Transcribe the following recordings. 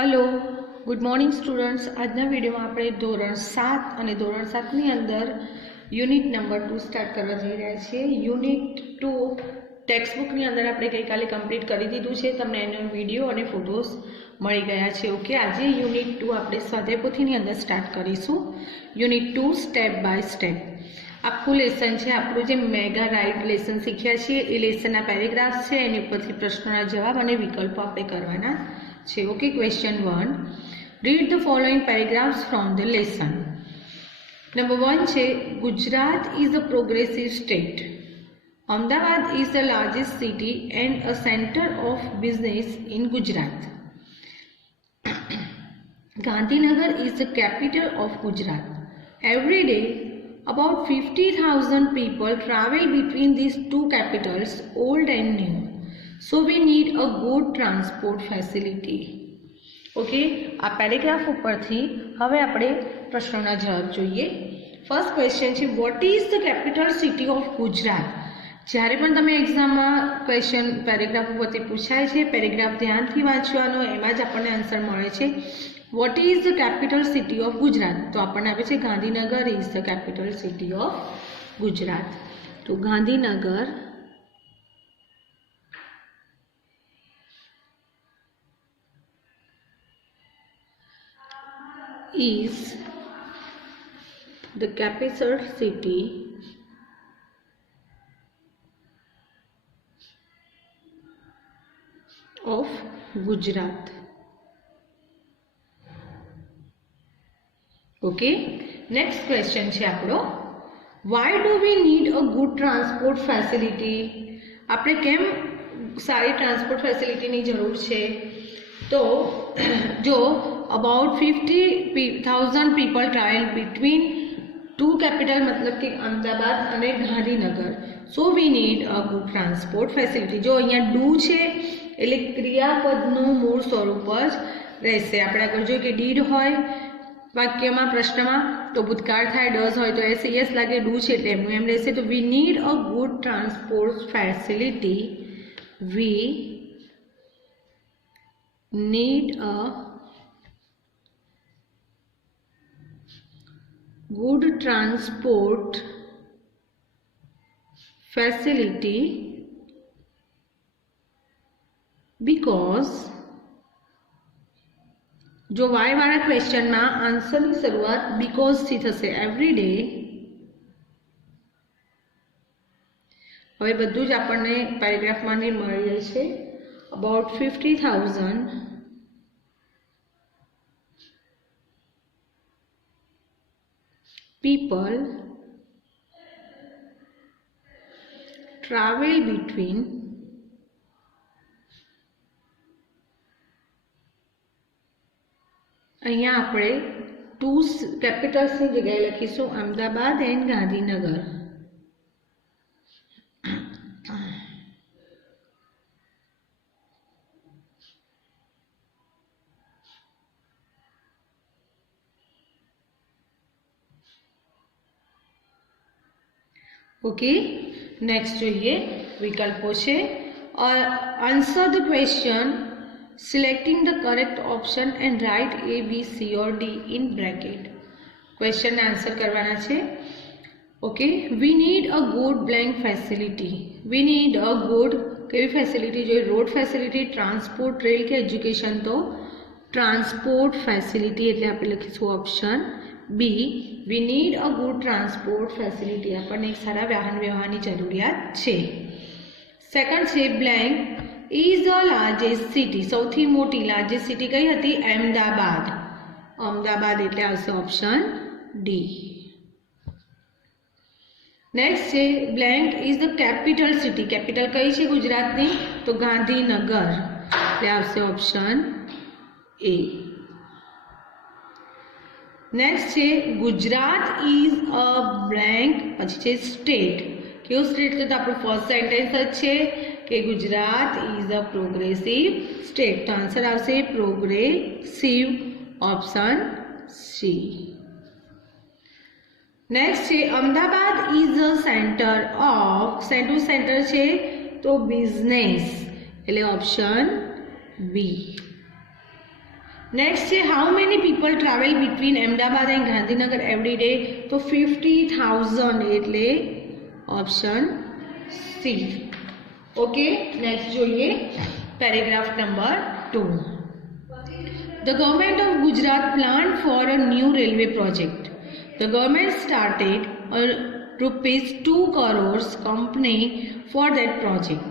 Hello good morning students. આજના વિડીયોમાં આપણે ધોરણ 7 અને ધોરણ 7 ની અંદર યુનિટ નંબર 2 સ્ટાર્ટ કરવા જઈ રહ્યા છીએ। યુનિટ 2 ટેક્સ્ટ બુક ની અંદર આપણે ગઈકાલે કમ્પ્લીટ કરી દીધું છે। તમને એનો વિડીયો અને ફોટોસ મળી ગયા છે। ઓકે, આજે યુનિટ 2 આપણે સ્વાધ્યાય પોથીની અંદર સ્ટાર્ટ કરીશું। યુનિટ 2 સ્ટેપ બાય સ્ટેપ આખું લેસન છે। આપણું જે મેગા રાઇટ લેસન શીખ્યા છીએ એ લેસનના પેરેગ્રાફ્સ છે, એની ઉપરથી પ્રશ્નોના જવાબ અને વિકલ્પો આપણે કરવાના છે। Okay, question 1, read the following paragraphs from the lesson. Number 1 છે Gujarat is a progressive state. Ahmedabad is the largest city and a centre of business in Gujarat. Gandhinagar is the capital of Gujarat. Every day about 50,000 people travel between these two capitals, old and new. So we need a good transport facility. Okay, આ પેરેગ્રાફ ઉપરથી હવે આપણે પ્રશ્નોના જવાબ જોઈએ। First question છે vote is the capital city of Gujarat. જ્યારે પણ તમે એક્ઝામમાં ક્વેશ્ચન પેરેગ્રાફ ઉપરથી પૂછાય છે, પેરેગ્રાફ ધ્યાનથી વાંચવાનો, એમાં જ આપણને આન્સર મળે છે। Vote is the capital city of Gujarat, તો આપણને આપે છે Gandhinagar is the capital city of Gujarat. તો Gandhinagar is the capital city of Gujarat. Okay, next question છે આપણો why do we need a good transport facility। આપણે કેમ સારી ટ્રાન્સપોર્ટ ફેસિલિટીની જરૂર છે? તો જો about 50,000 people travel between two capital मतलब कि अहमदाबाद અને Gandhinagar. so we need a good transport facility। જો અહીંયા do છે એટલે ક્રિયાપદનું મૂળ સ્વરૂપ જ રહેશે। આપણે આગળ જોઈએ કે did હોય વાક્યમાં પ્રશ્નમાં તો ભૂતકાળ થાય, does હોય તો SES લાગે, do છે એટલે એમનું એમ રહેશે। તો we need a good transport facility। we need a good transport facility because जो वाय वाला क्वेश्चन में आंसर की शुरुआत बिकॉज थी थशे। एवरी डे हवे बधुं ज आपणे पेरेग्राफ में मळी जाय छे। अबाउट 50,000 people travel between અહીંયા આપણે ટુ કેપિટલ્સની જગ્યાએ લખીશું અમદાવાદ એન્ડ ગાંધીનગર। ओके, नेक्स्ट જોઈએ વિકલ્પો છે। Answer the question selecting the correct option and write A, B, C or D in bracket। Question answer करवाना છે। Okay, we need a good blank facility। we need a good કેવી facility જોઈએ? Road facility, transport, rail કે education? તો transport facility એટલે આપણે લખીશું option B. we need a good transport facility આપણને એક સારા વાહન વ્યવહારની જરૂરિયાત છે। સેકન્ડ છે blank is the largest city। સૌથી મોટી લાર્જેસ્ટ સિટી કઈ હતી? અમદાવાદ। અમદાવાદ એટલે આવશે ઓપ્શન ડી। નેક્સ્ટ છે blank is the capital city. Capital કઈ છે ગુજરાતની? તો ગાંધીનગર એટલે આવશે ઓપ્શન એ। નેક્સ્ટ છે ગુજરાત ઇઝ અ બ્લેન્ક પછી છે સ્ટેટ। કેવું સ્ટેટ? તો આપણું ફર્સ્ટ સેન્ટેન્સ જ છે કે Gujarat is a progressive state. તો આન્સર આવશે પ્રોગ્રેસિવ ઓપ્શન સી। નેક્સ્ટ છે Ahmedabad is a centre of, શેનું સેન્ટર છે? તો બિઝનેસ એટલે ઓપ્શન બી। नेक्स्ट है how many people travel between Ahmedabad एंड गांधीनगर एवरी डे, तो 50,000 એટલે ઓપ્શન સી. ઓકે, નેક્स्ट જોઈએ paragraph number 2. The government of Gujarat planned for a new railway project. The government started a rupees 2 crores company for that project.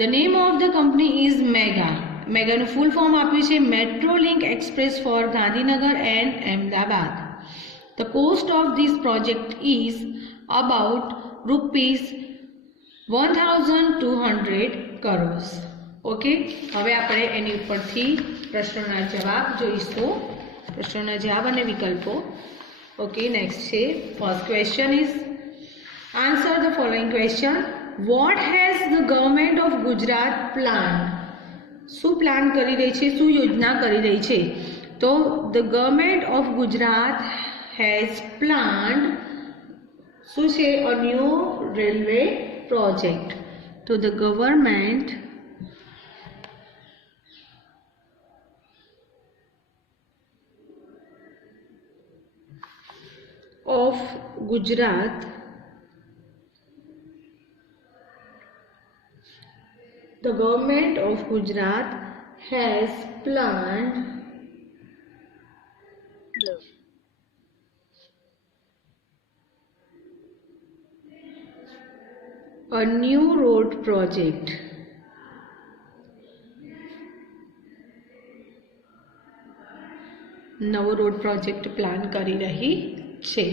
The name of the company is Mega. Mega નું full form આપ્યું છે Metro Link Express for Gandhinagar and Ahmedabad. The cost of this project is about rupees 1,200 crores. Okay, હવે આપણે એની ઉપરથી પ્રશ્નોના જવાબ જોઈશું, પ્રશ્નોના જવાબ અને વિકલ્પો. ઓકે, નેક્સ્ટ છે first question is answer the following question. What has the government of Gujarat plan? શું પ્લાન કરી રહી છે, શું યોજના કરી રહી છે? તો the government of Gujarat has planned શું છે? A new railway project. તો ધ ગવર્મેન્ટ of Gujarat has planned a new road project. નવો રોડ પ્રોજેક્ટ પ્લાન કરી રહી છે.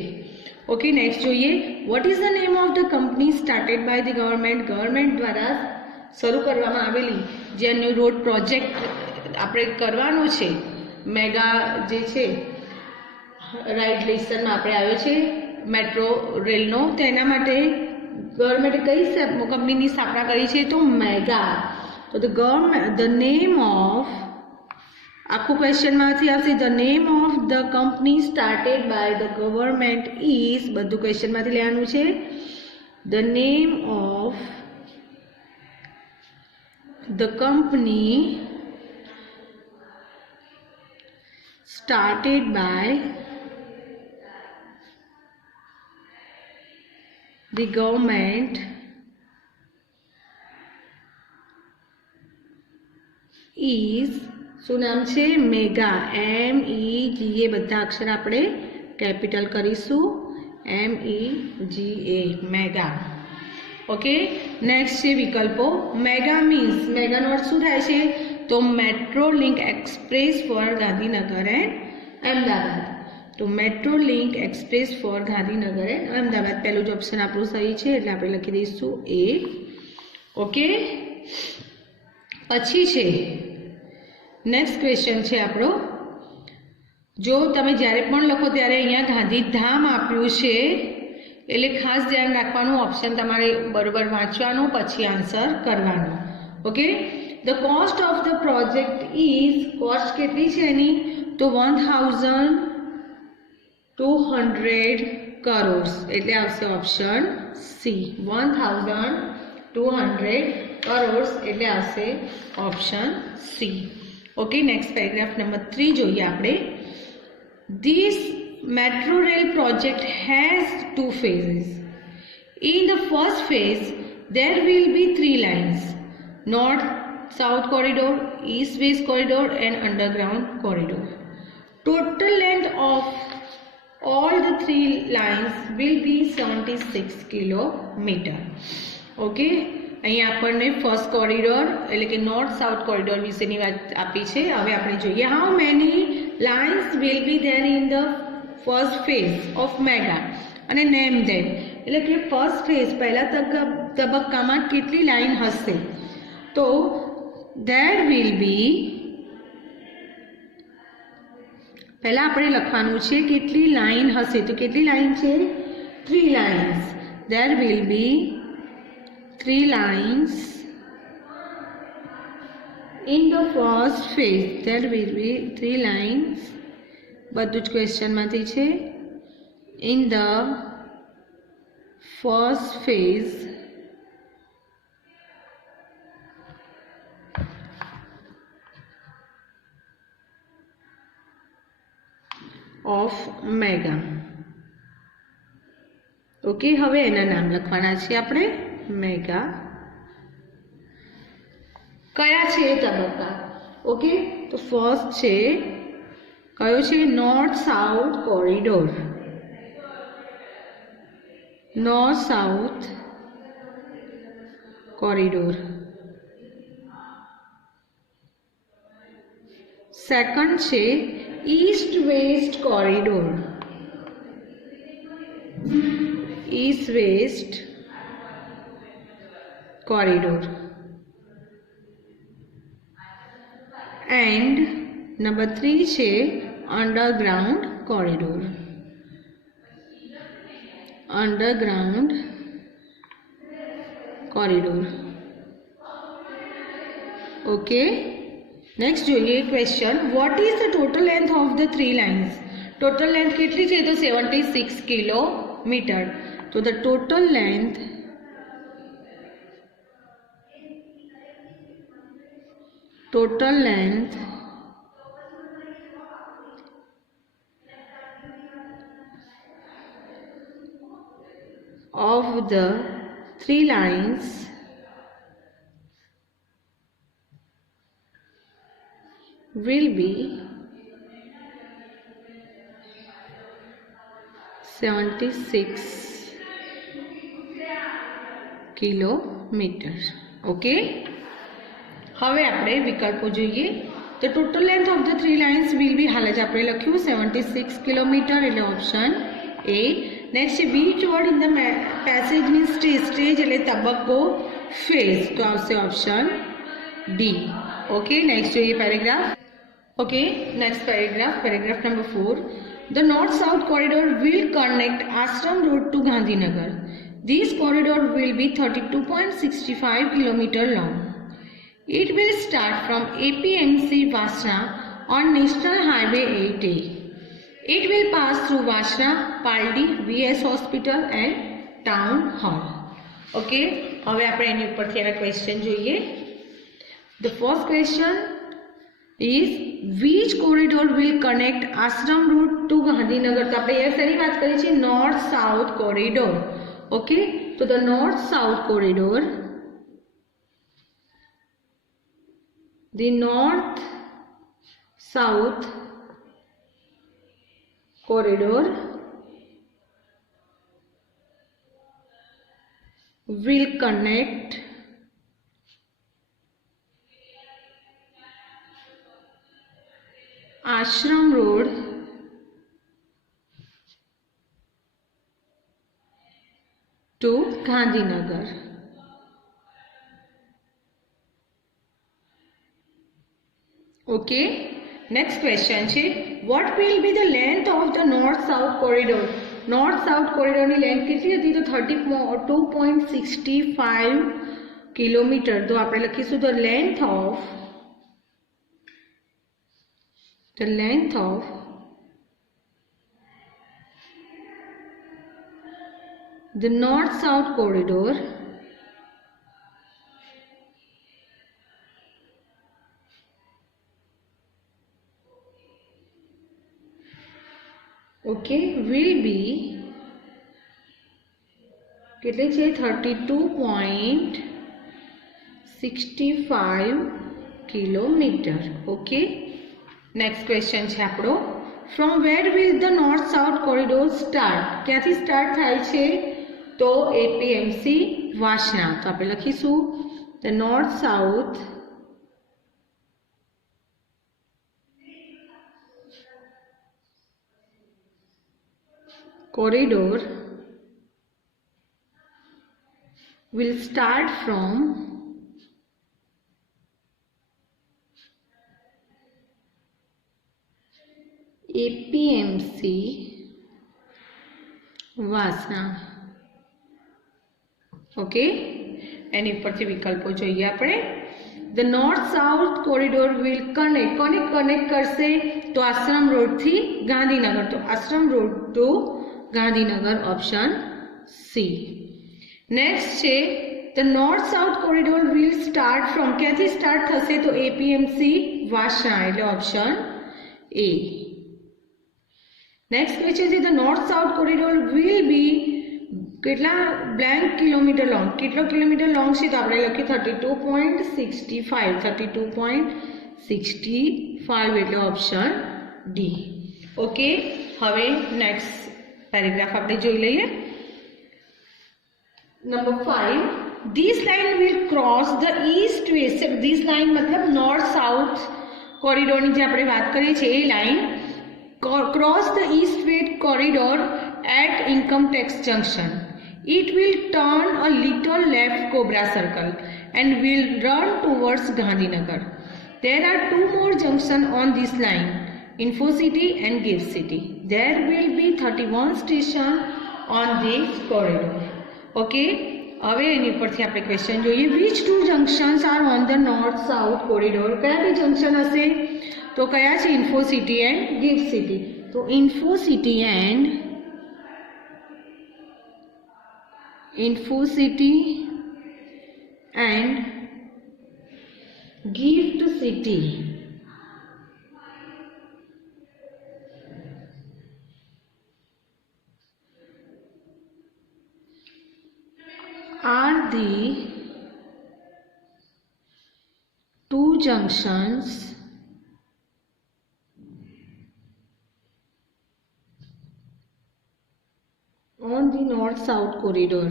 ઓકે, નેક્સ્ટ જોઈએ what is the name of the company started by the government? Government દ્વારા શરૂ કરવામાં આવેલી જે ન્યૂ રોડ પ્રોજેક્ટ આપણે કરવાનો છે, મેગા જે છે રાઇટ લિસ્ટમાં આપણે આવ્યો છે મેટ્રો રેલનો, તો એના માટે ગવર્મેન્ટે કઈ કંપનીની સ્થાપના કરી છે? તો મેગા. તો ધ નેમ ઓફ, આખું ક્વેશ્ચનમાંથી આવશે the name of the company started by the government is, બધું ક્વેશ્ચનમાંથી લેવાનું છે. The name of the company started by the government is, શું નામ છે? મેગા. MEGA બધા અક્ષર આપણે કેપિટલ કરીશું, MEGA, મેગા. ઓકે, નેક્સ્ટ છે વિકલ્પો. મેગા મીન્સ, મેગાનો અર્થ શું થાય છે? તો metro link express for Gandhinagar and Ahmedabad. તો metro link express for Gandhinagar and Ahmedabad, પહેલું જ ઓપ્શન આપણું સહી છે એટલે આપણે લખી દઈશું A. ઓકે, પછી છે નેક્સ્ટ ક્વેશ્ચન છે આપણો. જો તમે જ્યારે પણ લખો ત્યારે અહીંયા ગાંધીધામ આપ્યું છે એટલે ખાસ ધ્યાન રાખવાનું, ઓપ્શન તમારે બરોબર વાંચવાનું પછી આન્સર કરવાનો. Okay, the cost of the project is, cost કેટલી છે એની? તો 1,200 crores એટલે આવશે ઓપ્શન સી. 1,200 crores એટલે આવશે option C. Okay, next paragraph number 3 જોઈએ આપણે. This metro rail project has 2 phases. In the first phase, there will be 3 lines: north-south corridor, east-west corridor, and underground corridor. Total length of all the 3 lines will be 76 kilometer. Okay. અહીં આપણને first corridor એટલે કે north south corridor વિશેની વાત આપી છે. હવે આપણે જોઈએ how many lines will be there in the first phase of mega અને નેમ ધેમ, એટલે કે ફર્સ્ટ ફેઝ પહેલા તબક્કામાં કેટલી લાઇન હશે? તો ધેર વિલ બી, પહેલા આપણે લખવાનું છે કેટલી લાઇન હશે, તો કેટલી લાઇન છે? 3 lines. There will be 3 lines in the first phase. There will be 3 lines, બધું જ ક્વેશ્ચનમાંથી છે. In the first phase of mega. Okay, हवे एना नाम लखवाना छे आपणे मेगा। कया छे तबक्का? ओके, तो फर्स्ट छे कयो छे north south corridor. North south corridor. Second छे east west corridor. East west corridor. And number 3 छे underground corridor. Underground corridor. Okay, next જોઈએ question, what is the total length of the 3 lines? Total length કેટલી છે? તો 76 kilometre. तो the total length of the 3 lines will be 76 kilometre. ઓકે, હવે આપણે વિકલ્પો જોઈએ। તો total length of the 3 lines will be હાલ જ આપણે લખ્યું 76 કિલોમીટર એટલે option A. Next which word in the passage mean stage. Stage એટલે તબક્કો फेज, तो આવશે ઓપ્શન डी। ओके, नेक्स्ट જોઈએ paragraph. Okay, next paragraph number 4। The north south corridor will connect Ashram road to Gandhinagar. This corridor will be 32.65 kilometre long. It will start from APMC Vasna on National Highway 8A. It will pass through Vasna, Paldi, VS Hospital and Town Hall. Okay, હવે આપણે એની ઉપરથી એના ક્વેશ્ચન જોઈએ। The first question is which corridor will connect Ashram Road to Gandhinagar? તો આપણે એની વાત કરી છે નોર્થ સાઉથ કોરિડોર। ઓકે, તો the north south corridor, the north south corridor will connect Ashram Road to Gandhinagar। Okay, next question છે what will be the length of the north south corridor? north south corridor ની લેન્થ કેટલી હતી? તો 32.65 કિલોમીટર। તો આપણે લખીશું the length of the north south corridor okay will be કેટલી છે? 32.65 કિલોમીટર। ઓકે, નેક્સ્ટ ક્વેશ્ચન છે આપણો from where will the north south corridor start? ક્યાંથી સ્ટાર્ટ થાય છે? તો APMC વાસણા। તો આપણે લખીશું the north south corridor will start from APMC Vasna. Okay, એની પરથી વિકલ્પો જોઈએ આપણે। The north south corridor will connect કરશે તો આશ્રમ રોડ થી ગાંધીનગર। તો Ashram road to Gandhinagar option C. Next છે the north south corridor will start from, ક્યાંથી સ્ટાર્ટ થશે? તો APMC વાસણા એટલે ઓપ્શન એ। નેક્સ્ટ ક્વેશ્ચન છે the north south corridor will be કેટલા બ્લેન્ક કિલોમીટર લોંગ, કેટલો કિલોમીટર લોંગ છે તો આપણે લખીએ 32.65 32.65 એટલે ઓપ્શન ડી. ઓકે, હવે નેક્સ્ટ પેરેગ્રાફ આપણે જોઈ લઈએ. નંબર 5, this line will cross the east west. this line मतलब नॉर्थ साउथ कॉरिडोर ની જે આપણે વાત કરીએ છીએ એ line cross the east west corridor at income tax junction. It will turn a little left Cobra Circle and will run towards Gandhinagar. There are 2 more junctions on this line, Infocity and Gift City. There will be 31 stations on this corridor. Okay, હવે એની ઉપરથી આપણે ક્વેશ્ચન જોઈએ. which 2 junctions are on the north south corridor? કયા બે જંક્શન હશે તો કયા છે? Infocity and GIFT city. તો Infocity and GIFT city are the 2 junctions on the north-south corridor.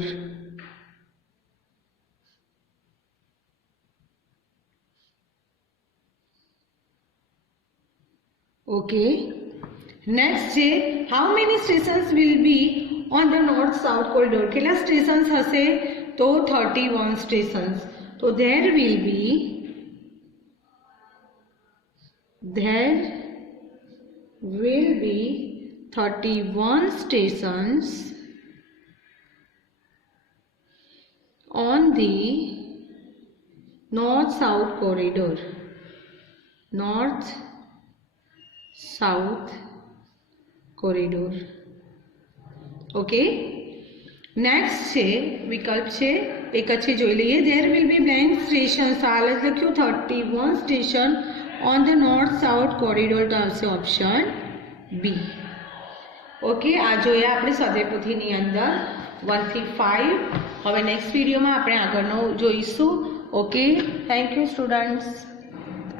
Okay. Next છે how many stations will be on the north-south corridor? કેટલા stations હશે તો 31 stations. તો there will be 31 stations on the north-south corridor. North-south corridor. Okay, next છે વિકલ્પ છે એક જ જોઈ લઈએ. there will be blank stations. હાલ જ લખ્યું 31 station on the north south corridor તો આવશે ઓપ્શન બી. ઓકે, આ જોયા આપણે સ્વાધ્યાય પોથીની અંદર 1 થી 5. હવે નેક્સ્ટ વિડીયોમાં આપણે આગળનો જોઈશું. Okay, thank you students.